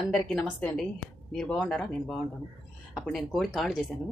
అందరికీ నమస్తే అండి. మీరు బాగుండారా? నేను బాగుంటాను. అప్పుడు నేను కోడి కాళ్ళు చేశాను.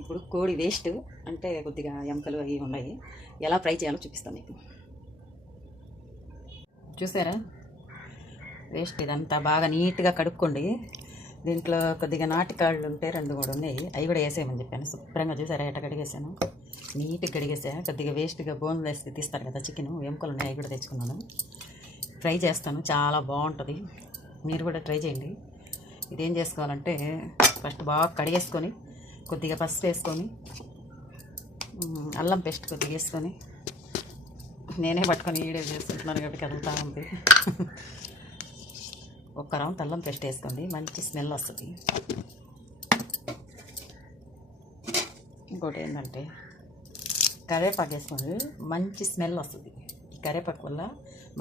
ఇప్పుడు కోడి వేస్ట్ అంటే కొద్దిగా ఎముకలు అవి ఉన్నాయి. ఎలా ఫ్రై చేయాలో చూపిస్తాను మీకు. చూసారా? వేస్ట్ ఇదంతా బాగా నీట్గా కడుక్కోండి. దీంట్లో కొద్దిగా నాటి కాళ్ళు ఉంటే 2-3 ఉన్నాయి. అవి కూడా వేసేయమని చెప్పాను. శుభ్రంగా చూసారా ఎట్ట కడిగేసాను. నీట్గా కడిగేసా. కొద్దిగా వేస్ట్గా బోన్ వేసి తీస్తారు కదా చికెన్, ఎముకలు ఉన్నాయి, అవి కూడా తెచ్చుకున్నాను. ఫ్రై చేస్తాను, చాలా బాగుంటుంది. మీరు కూడా ట్రై చేయండి. ఇదేం చేసుకోవాలంటే ఫస్ట్ బాగా కడిగేసుకొని కొద్దిగా పసుపు వేసుకొని అల్లం పేస్ట్ కొద్దిగా వేసుకొని, నేనే పట్టుకొని వీడియో చేస్తుంటున్నాను కాబట్టి కదులుతూ ఉంది. ఒక్క రౌండ్ అల్లం పేస్ట్ వేసుకోండి, మంచి స్మెల్ వస్తుంది. ఇంకోటి ఏంటంటే కరివేపాకు వేసుకోండి, మంచి స్మెల్ వస్తుంది. కరివేపాకు వల్ల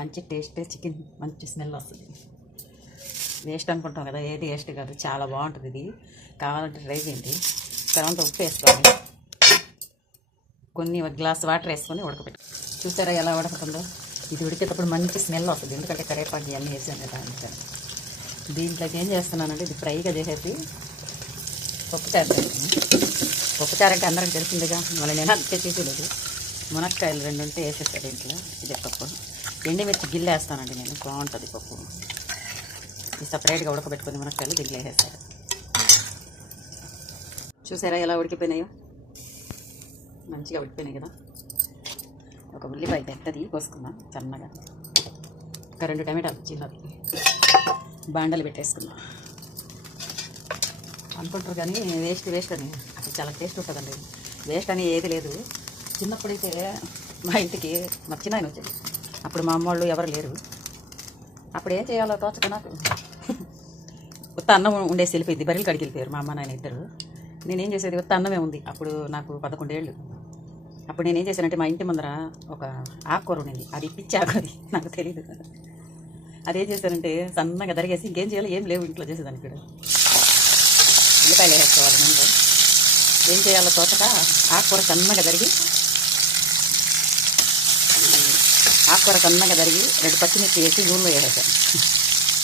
మంచి టేస్ట్, చికెన్ మంచి స్మెల్ వస్తుంది. వేస్ట్ అనుకుంటాం కదా, ఏది వేస్ట్ కాదు, చాలా బాగుంటుంది. ఇది కావాలంటే ట్రై చేయండి. తర్వాత ఉప్పు వేసుకోండి, ఒక గ్లాస్ వాటర్ వేసుకొని ఉడకబెట్టు. చూసారా ఎలా ఉడకుతుందో? ఇది ఉడికేటప్పుడు మంచి స్మెల్ వస్తుంది, ఎందుకంటే కరివేపాకు ఇవన్నీ వేసాను కదా. అందుకని దీంట్లోకి ఏం చేస్తున్నానంటే ఇది ఫ్రైగా చేసేసి పప్పుచారు చేస్తాను. పప్పుచారు అంటే అందరికి తెలిసిందిగా, మళ్ళీ నేను అంతే చేసేలేదు. మునక్కాయలు 2 ఉంటే వేసేస్తాను దీంట్లో. ఇదే పప్పు, ఎండిమిర్చి గిన్నె వేస్తానండి నేను, బాగుంటుంది పప్పు. ఇది సపరేట్గా ఉడకబెట్టుకొని మునక్కాయలు దీంట్లో వేసేస్తారు. చూసారా ఎలా ఉడికిపోయినాయో? మంచిగా ఉడికిపోయినాయి కదా. ఒక ఉల్లిపాయ పెద్దది కోసుకుందాం సన్నగా, ఒక 2 టమాటాలు చిన్నది బాండలు పెట్టేసుకుందాం. అనుకుంటారు కానీ వేస్ట్ అని, అది చాలా టేస్ట్ ఉంటుందండి. వేస్ట్ అని ఏది లేదు. చిన్నప్పుడైతే మా ఇంటికి మా చిన్న ఆయన వచ్చేది, అప్పుడు మా అమ్మ వాళ్ళు ఎవరు లేరు. అప్పుడు ఏం చేయాలో తోచక నాకు ఉత్త అన్నం ఉండేసి వెళ్ళిపోయింది. బర్రెలు కడిగి వెళ్ళిపోయారు మా అమ్మ నాయన ఇద్దరు. నేనేం చేసేది, ఉత్త అన్నమే ఉంది. అప్పుడు నాకు 11 ఏళ్ళు. అప్పుడు నేనేం చేశానంటే మా ఇంటి ముందర ఒక ఆకుకూర ఉండింది, అది పిచ్చి ఆకు, అది నాకు తెలియదు. అదేం చేశానంటే సన్నగా తరిగేసి, ఇంకేం చేయాలి, ఏం లేవు ఇంట్లో చేసేదానికి కూడా. ఉల్లిపాయలు వేసుకోవాలి ముందు. ఏం చేయాలో తోచక ఆకుకూర సన్నగా తరిగి 2 పచ్చిమిర్చి వేసి నూనెలో వేసేసాను.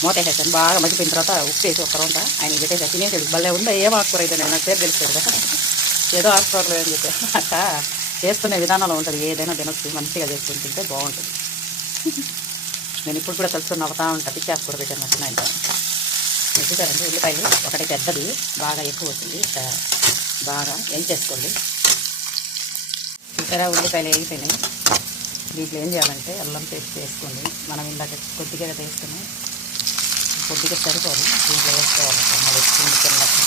మూత వేసేసాను. బాగా మగ్గిపోయిన తర్వాత ఉప్పు వేసి ఒక రౌండ ఆయన పెట్టేసి తినేసాడు. భలే ఉందా, ఏం ఆకుకూర అయితే నాకు పేరు తెలుస్తుంది కదా, ఏదో ఆకుకూరలో ఏం చెప్పారు. అట్లా చేసుకునే విధానంలో ఉంటుంది. ఏదైనా తినొచ్చు, మంచిగా చేసుకుని తింటే బాగుంటుంది. నేను ఇప్పుడు కూడా తలుచుకుని నవ్వుతా ఉంటాను. పిచ్చి ఆకుకూర పెట్టాను నచ్చిన ఆయన. చూసారంటే ఉల్లిపాయలు ఒకటి పెద్దది బాగా ఎక్కువ వచ్చింది, బాగా వేయించేసుకోండి. చూసారా ఉల్లిపాయలు వేగిపోయినాయి. దీంట్లో ఏం చేయాలంటే అల్లం పేస్ట్ వేసుకోండి. మనం ఇందాక కొద్దిగా వేసుకుని కొద్దిగా సరిపోదు, దీంట్లో వేసుకోవాలి. 3 స్పూన్లు తిన్నట్టు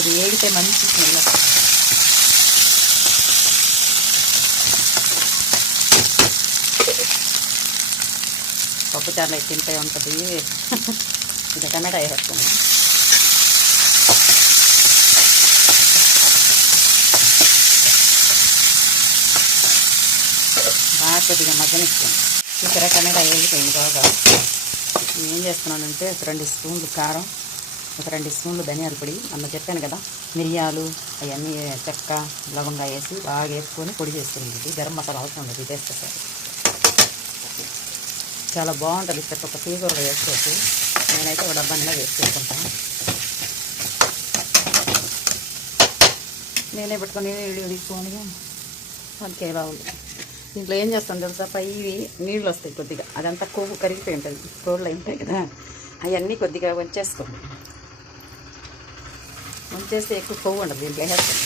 ఇది వేగితే మంచి స్మెల్ వస్తుంది. పప్పుచారులో తింటే ఉంటుంది. ఇది టమాటా వేసేసుకోండి. బాగా కొద్దిగా మగ్గనిస్తుంది. చూసారా టమాటా వేగిపోయింది బాగా. ఏం చేస్తున్నానంటే 2 స్పూన్లు కారం, ఒక 2 స్పూన్లు ధనియాల పొడి, అన్న చెప్పాను కదా, మిరియాలు అవన్నీ చెక్క లవంగా వేసి బాగా వేసుకొని పొడి చేసుకునేది. గరం మసాలా అవసరం ఉండదు, ఇది వేస్తే చాలా బాగుంటుంది. ప్రతి ఒక్క కూరలో వేసుకోవచ్చు. నేనైతే ఒక డబ్బానిలా వేసుకుంటాను. నేనే పెట్టుకొని వీడియో తీసుకొని మనకి ఎలా ఉంది. దీంట్లో ఏం చేస్తాను తెలుసా, పై నీళ్ళు వస్తాయి కొద్దిగా, అదంతా కొవ్వు కరిగిపోయి ఉంటుంది. కూరలు ఉంటాయి కదా, అవన్నీ కొద్దిగా వంచేసుకోండి. వంచేస్తే ఎక్కువ కొవ్వు ఉండదు. దీంట్లో వేస్తాను.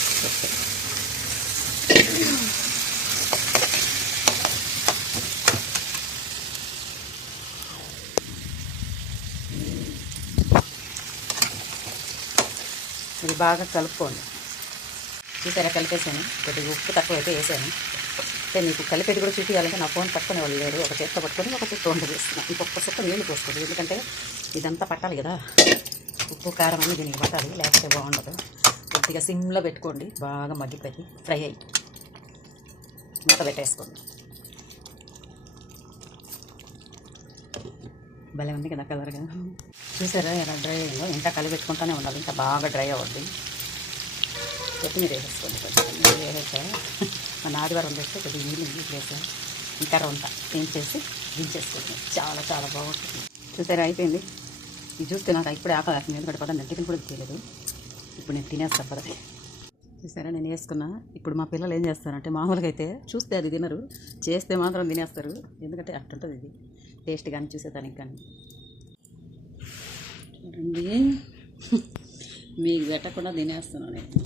ఇది బాగా కలుపుకోండి. చూసారా కలిపేసాను. కొద్దిగా ఉప్పు తక్కువ అయితే వేసాను. అంటే మీకు కలిపేది కూడా చూపించాలంటే నా ఫోన్ పట్టుకునే వాళ్ళు లేరు. ఒక చేత్తో పట్టుకొని ఒక చేత్తో వంట చేస్తున్నాను. ఇంకొక సుక్క నీళ్ళు పోసుకోండి, ఎందుకంటే ఇదంతా పట్టాలి కదా, ఉప్పు కారం అన్నీ దీనికి పట్టాలి, లేకపోతే బాగుండదు. కొద్దిగా సిమ్లో పెట్టుకోండి, బాగా మగ్గిపోయి ఫ్రై అయ్యి మూత పెట్టేసుకోండి. భలే ఉంది కదా కలర్గా. చూసారా ఎలా డ్రై అయిందో? ఇంకా కలిపెట్టుకుంటూనే ఉండాలి, ఇంకా బాగా డ్రై అవ్వద్ది. కొత్తిమీర వేసేసుకోండి, కొద్దిగా వేసేసా. మన ఆదివారం వేస్తే కొద్దిగా నీళ్ళు ప్లేస్ ఇంకా రొంత ఏం చేసి దించేసుకోండి. చాలా చాలా బాగుంటుంది. చూసారా అయిపోయింది. ఇది చూస్తే నాకు ఇప్పుడే ఆకలి వేస్తుంది, ఎందుకంటే పదండి టిఫిన్ కూడా తీయలేదు. ఇప్పుడు నేను తినేస్తాను పదవి. చూసారా నేను వేసుకున్నా. ఇప్పుడు మా పిల్లలు ఏం చేస్తారంటే మామూలుగా అయితే చూస్తే అది తినరు, చేస్తే మాత్రం తినేస్తారు. ఎందుకంటే అట్టుంటుంది ఇది టేస్ట్ కానీ చూసేదానికి కానీ. చూడండి మీకు పెట్టకుండా తినేస్తున్నాను నేను.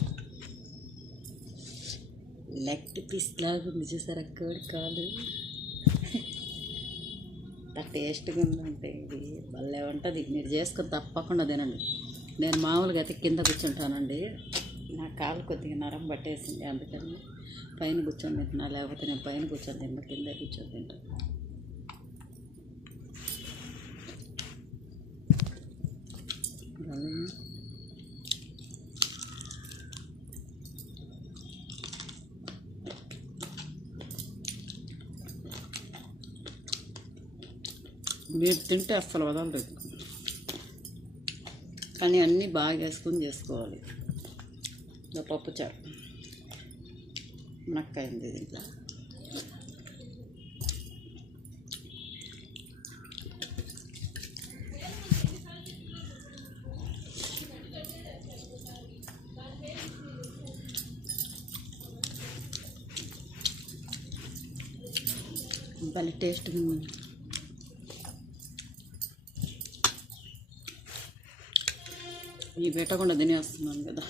లెగ్ పీస్ లాగా ఉంది చూసారా కోడి కాలు. టేస్ట్గా ఉందంటే ఇది భలే ఉంటుంది. మీరు చేసుకొని తప్పకుండా తినండి. నేను మామూలుగా అయితే కింద కూర్చుంటానండి, నా కాలు కొద్దిగా నరం పట్టేసింది, అందుకని పైన కూర్చొని తింటున్నా. లేకపోతే నేను పైన కూర్చొని తిన్నా, కింద కూర్చొని తింటాను. మీరు తింటే అస్సలు వదలలేదు, కానీ అన్నీ బాగా వేసుకొని చేసుకోవాలి. పప్పుచారు మునక్కాయింది దీంట్లో. భలే టేస్ట్గా ఉంది. ఈ పెట్టకుండా తినేస్తున్నాను కదా.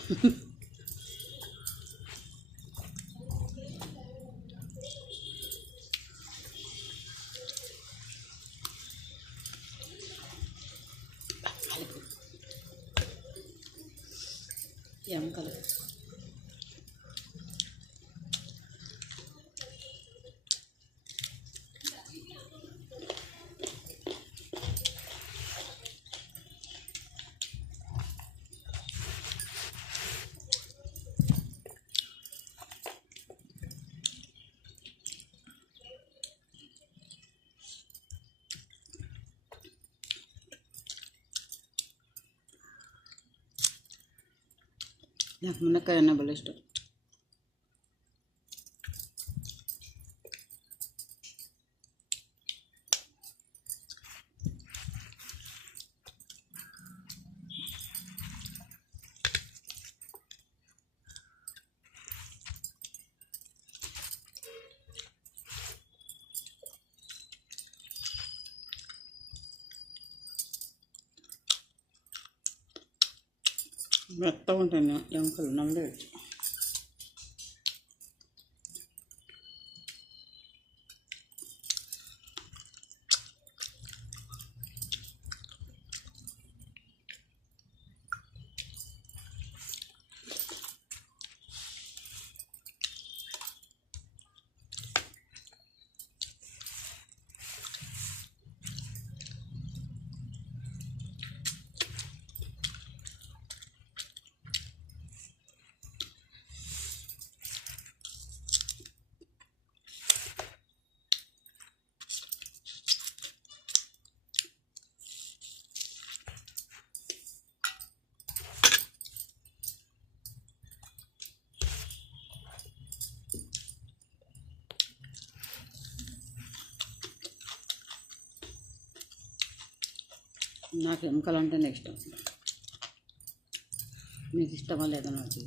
ఎంకలు నాకు మునక్కాయ అన్న భలే ఇష్టం. మెత్తగా ఉంటాయి ఎంకలు, నమ్మలేదు. నాకు ఎముకలు అంటేనే ఇష్టం. మీకు ఇష్టమా లేదా నాకు.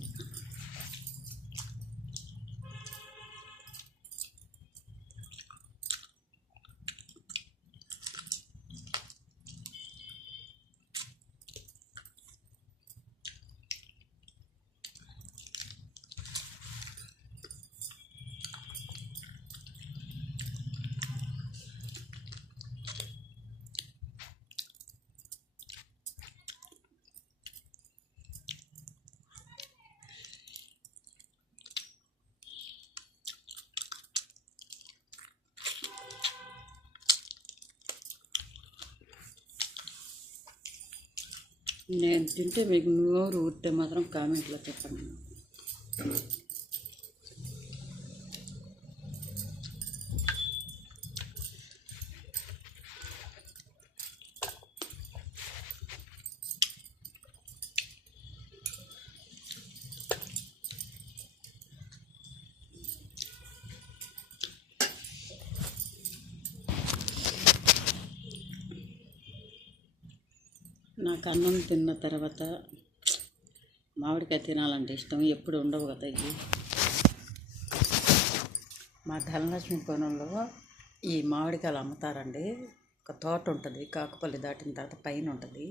నేను తింటే మీకు నోరు ఊరితే మాత్రం కామెంట్లో చెప్పండి. నాకు అన్నం తిన్న తర్వాత మామిడికాయ తినాలంటే ఇష్టం, ఎప్పుడు ఉండవు కదా ఇవి. మా ధనలక్ష్మీపురంలో ఈ మామిడికాయలు అమ్ముతారండి. ఒక తోట ఉంటుంది, కాకుపల్లి దాటిన తర్వాత పైన ఉంటుంది.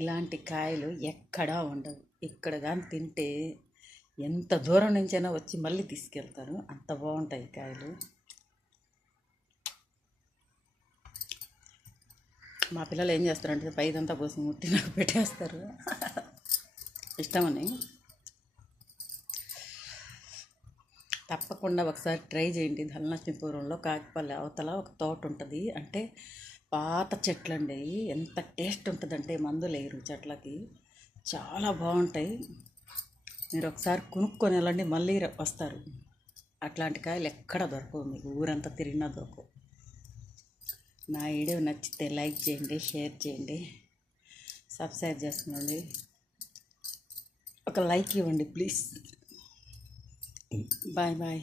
ఇలాంటి కాయలు ఎక్కడా ఉండవు. ఇక్కడ కానీ తింటే ఎంత దూరం నుంచైనా వచ్చి మళ్ళీ తీసుకెళ్తారు, అంత బాగుంటాయి కాయలు. మా పిల్లలు ఏం చేస్తారంటే పైదంతా కోసి ముట్టి నాకు పెట్టేస్తారు. ఇష్టమని. తప్పకుండా ఒకసారి ట్రై చేయండి. ధనలక్ష్మీపురంలో కాకిపల్లి అవతల ఒక తోట ఉంటుంది. అంటే పాత చెట్లు అండి, ఎంత టేస్ట్ ఉంటుందంటే మందులు వేయరు చెట్లకి, చాలా బాగుంటాయి. మీరు ఒకసారి కొనుక్కొని వెళ్ళండి, మళ్ళీ వస్తారు. అట్లాంటి కాయలు ఎక్కడ దొరకవు, మీకు ఊరంతా తిరిగినా దొరకవు. నా వీడియో నచ్చితే లైక్ చేయండి, షేర్ చేయండి, సబ్స్క్రైబ్ చేసుకోండి. ఒక లైక్ ఇవ్వండి ప్లీజ్. Bye bye.